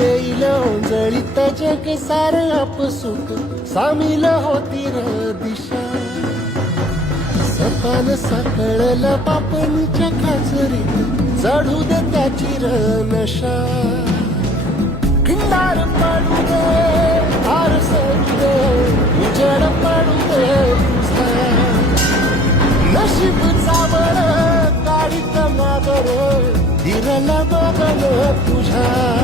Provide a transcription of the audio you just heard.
येईल ओंजळीत जग सार आपसुक सामील होती र दिशा सपान साकळलं पापणीच्या खाचरीत चढू दे त्याची र नशा खिंडार पडू दे हार सरू दे उजड पडू दे तुझा नशीब चावळ काढीत मावर धीरला बघल तुझ्या